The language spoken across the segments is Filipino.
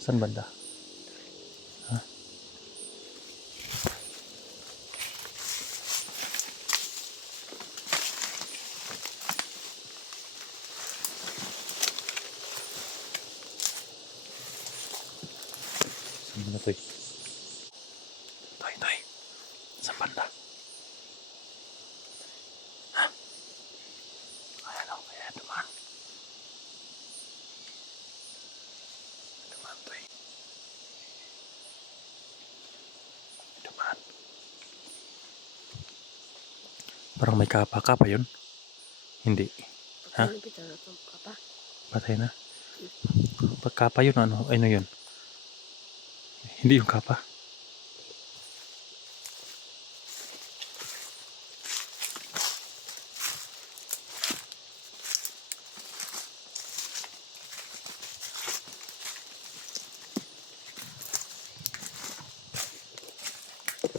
Saan banda? Ha? Saan banda to? Toy. Saan banda? Ha? Ayan o, ayan dumaan. Dumaan to. Dumaan. Parang may kapa yun. Hindi. Ha? Patay na. Pagkapa yun, ano yun? Hindi yung kapa.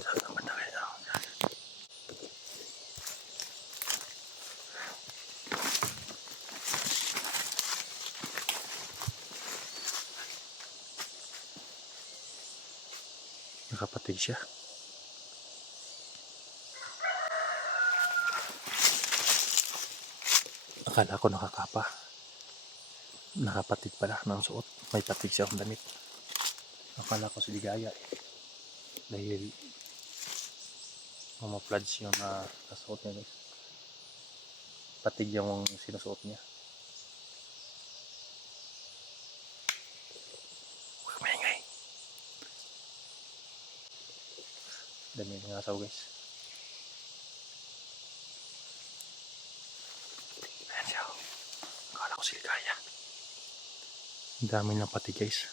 Saan banda kaya? Nakapatig siya. Akala ko nakakapa. Nakapatig pala ng suot. May patig siya akong damit. Akala ko si Ligaya eh. Dahil mamaplads yung nasuot niya guys. Patig yung sinusuot niya. Huwag maingay. Dami ng asaw guys. Ayan siya. Akala ko si Ligaya. Ang dami ng patig guys.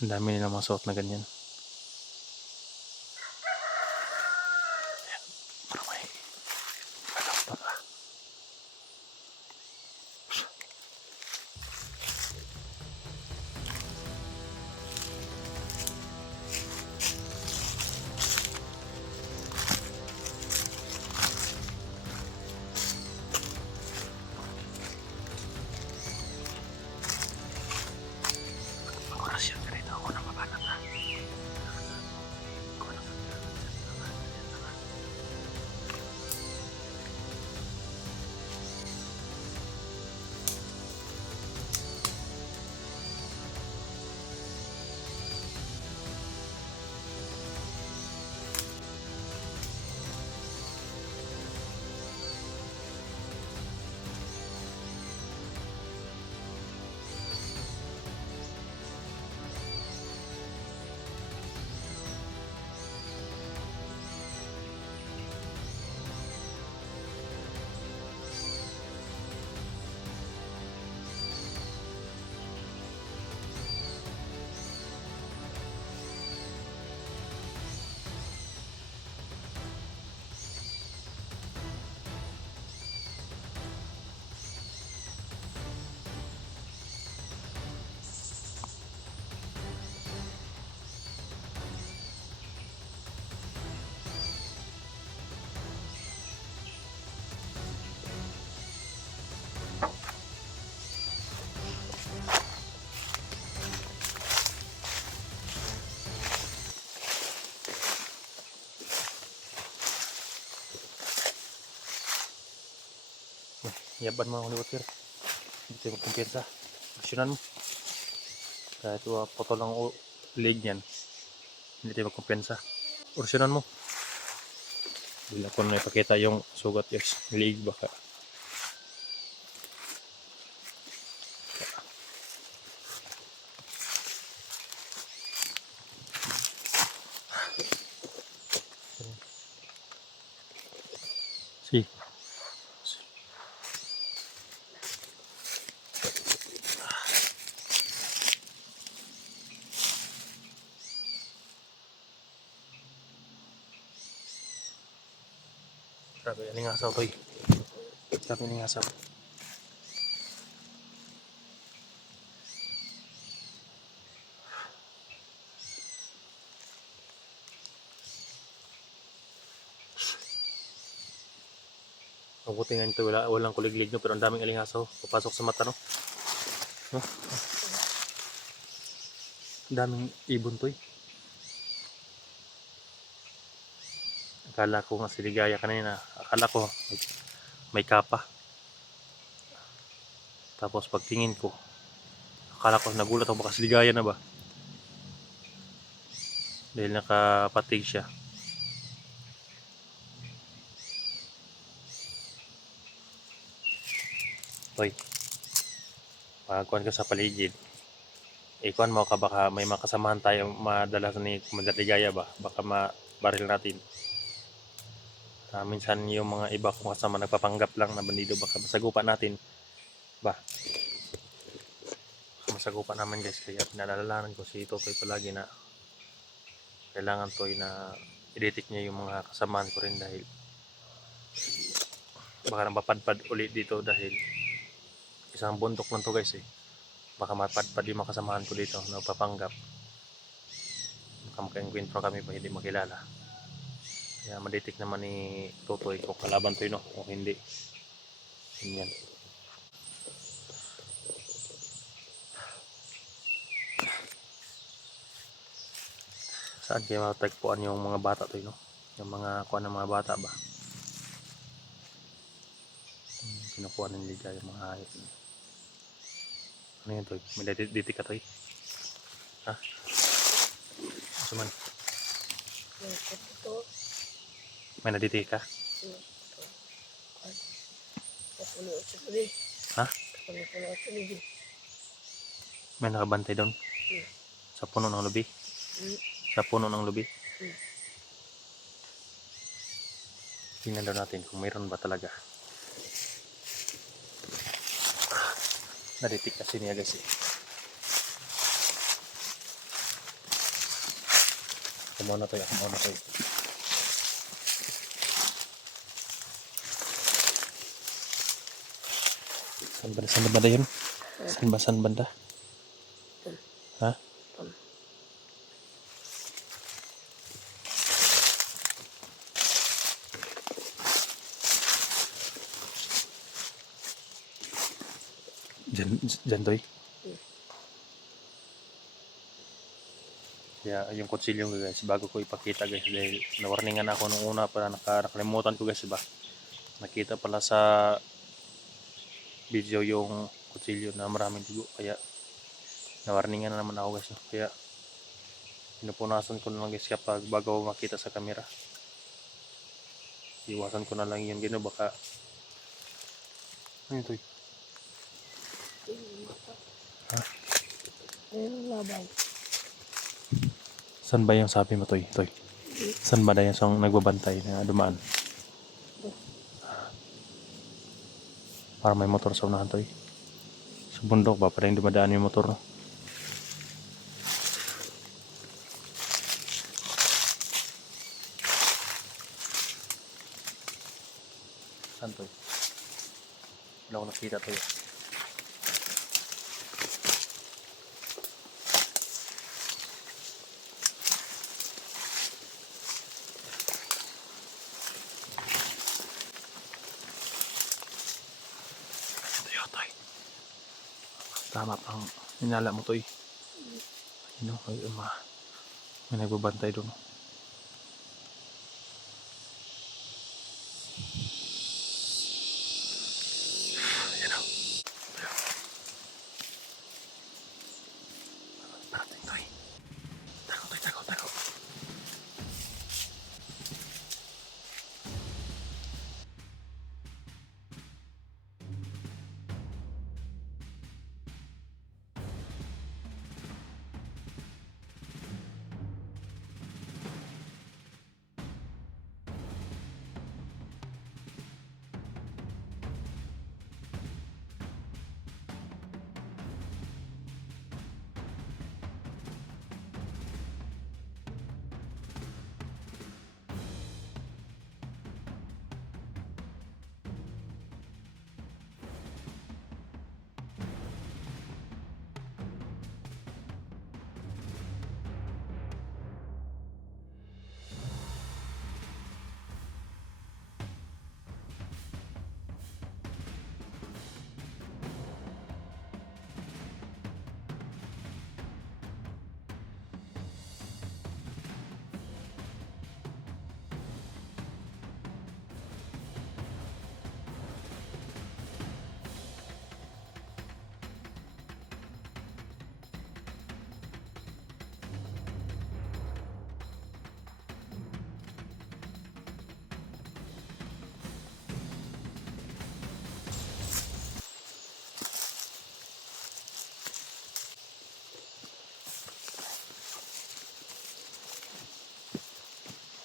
Ang dami nilang mga suot na ganyan. Ayan. Parang may malapot ah. Oras yan. Ganito ako nang mabanat na. Yaban mo ni Water. Dito yung kumpiyansa. Aksyonan mo. Kahit potol lang leg niyan. Hindi tayo magkumpiyansa. Aksyonan mo. Bila ko na ipakita yung sugat guys. Leg baka. Si. Grabe, ini ngasaw to eh. Grabe, ini ngasaw. Mabuti nga nito, walang kuliglig no, pero ang daming alingasaw. Papasok sa mata no. Daming ibon to eh. Akala ko nga si Ligaya kanina. Akala ko may kapa. Tapos pagtingin ko, akala ko nagulat ako baka si Ligaya na ba? Dahil nakapatig siya. Hoy, pagkuhan ka sa paligid. Ikuan mo ka baka may makasamahan tayo madala ni Commander Ligaya ba? Baka mabaril natin. Minsan yung mga iba kong kasama nagpapanggap lang na bandido baka masagupa natin. Ba? Masagupa naman guys kaya pinalalanan ko si Totoy palagi na kailangan Toy na i-detect niya yung mga kasamaan ko rin dahil baka napapadpad ulit dito dahil isang bundok lang to guys eh. Baka mapadpad yung mga kasamahan ko dito na papanggap. Baka makaengkwentro kami pa hindi makilala. Kaya ma-detect naman ni Totoy kung kalaban to yun o hindi. Ganyan. Saan kaya matagpuan yung mga bata to yun no? Yung mga kuha ng mga bata ba? Kinukuha ng Ligaya yung mga hayop. Ano yun Toy? May detect ka Toy? Ha? Suman? May nadetect ka? Ha? May nakabantay doon? Sa puno ng lubi? Sa puno ng lubi? Tingnan daw natin kung mayroon ba talaga. Nadetect kasi niya guys eh. Ako muna Toy. Saan banda yun? Saan banda? Ha? Diyan Toy? Kaya yung kutsilyo ko guys, bago ko ipakita guys dahil nawarningan ako nung una para nakalimutan ko guys ba. Nakita pala sa video yung kutsilyo na maraming dugo kaya nawarningan na naman ako guys. Kaya pinupunasan ko na lang guys kapag bago makita sa camera. Iwasan ko na lang yun gino baka ano ito? Ha? Saan ba yung sabi mo Toy? Saan ba na yung song nagbabantay na dumaan? Para may motor sa unahan Toy. Sa bundok ba? Para yung dumadaan yung motor no? Saan Toy? Wala ko nakita Toy. Toy. Tama pang hinala mo Toy. Ayun o, may nagbabantay doon. Ayun o. Parating Toy. Tago.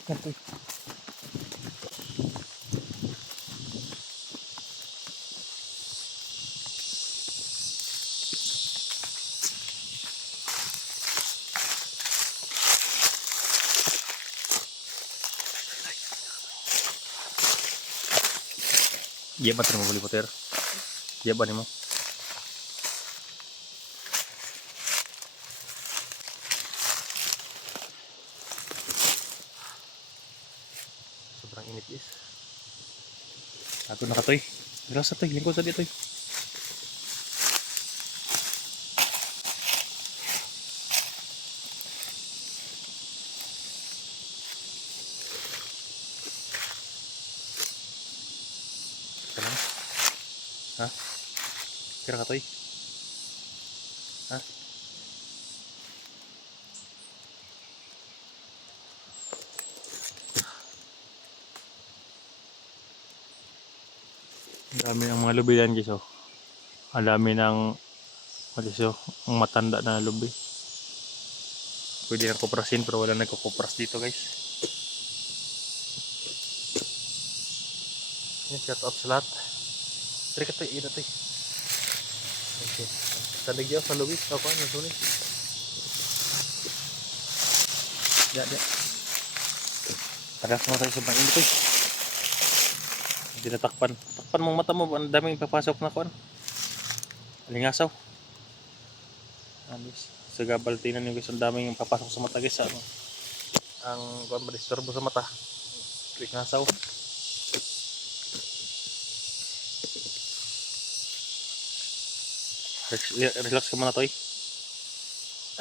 Yan toy. Iya ba mo buli poter? Iya ba nimo? Sobrang init is. Ako na katoy. Grasa toy, lingkod sa dito toy. Kalang. Ha? Kira katoy. Ha? Ang dami ng mga lubi yan guys oh. Ang dami ng ang matanda na lubi. Pwede nang kuprasin pero wala nagkukupras dito guys. Yan, shout out sa lahat. Tari ka tayo, ina tayo. Okay. Talig yaw sa lubi. Ako, nasunin. Diyan. Paras mo tayo sa bangin dito. Hindi natakpan. Takpan mong mata mo. Ang daming papasok na kuan. Alingasaw. Alis. Sa gabal tingnan nyo guys. Ang daming papasok sa mata guys. Ano? Ang kuan ba disturbo sa mata. Alingasaw. Relax ka muna toy.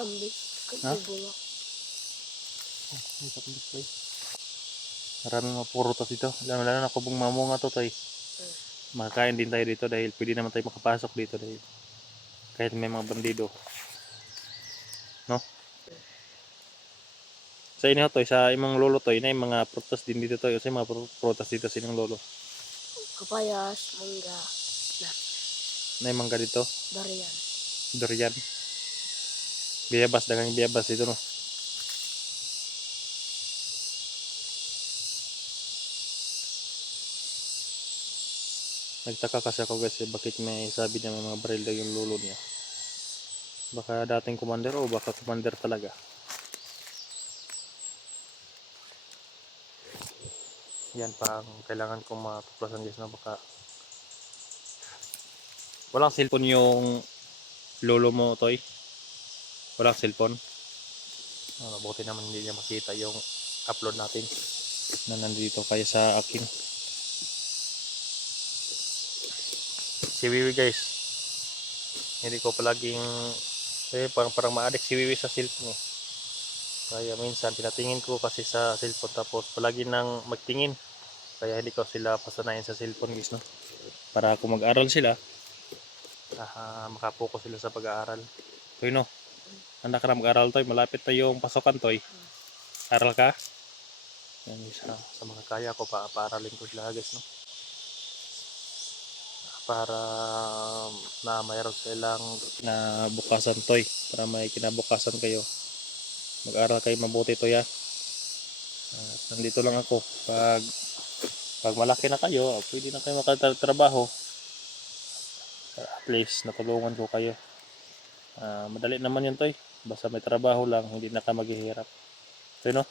Ambis. Ha? Bulak. Ay, tapos toy. Maraming mga purutas dito. Lalo na kubong mamunga to toy. Makakain din tayo dito dahil pwede naman tayo makapasok dito dahil kahit may mga bandido. No? Sa inyo toy, sa imong lolo toy, na yung mga prutas din dito toy. Kasi mga prutas dito sa inyong lolo. Kapayas, mangga, Na yung mangga dito. durian. Durian. Biyabas, dagang biyabas dito no. Nagtaka kasi ako guys bakit may sabi niya may mga baril daw yung lolo niya. Baka dating commander o baka commander talaga. Yan pa ang kailangan kong matuklasan guys na baka walang cellphone yung lolo mo toy. Walang cellphone. Mabuti naman hindi niya makita yung upload natin na nandito kaya sa akin. Si Wiwi guys. Hindi ko palaging parang ma-addict si Wiwi sa cellphone eh. Kaya minsan tinatingin ko kasi sa cellphone tapos palagi nang magtingin. Kaya hindi ko sila pasanayin sa cellphone guys no. Para kung mag-aral sila, makapokus sila sa pag-aaral. Toy no. Handa ka na mag-aral toy, malapit na yung pasokan toy. Aral ka? Yan sa mga kaya ko paaralin ko sila guys no. Para na mayroon silang kinabukasan toy, para may kinabukasan kayo. Mag-aral kayo mabuti toy ha. Nandito lang ako pag malaki na kayo, pwede na kayo makatrabaho. At least natulungan ko kayo. Madali naman yun toy. Basta may trabaho lang, hindi na ka maghihirap. So, no?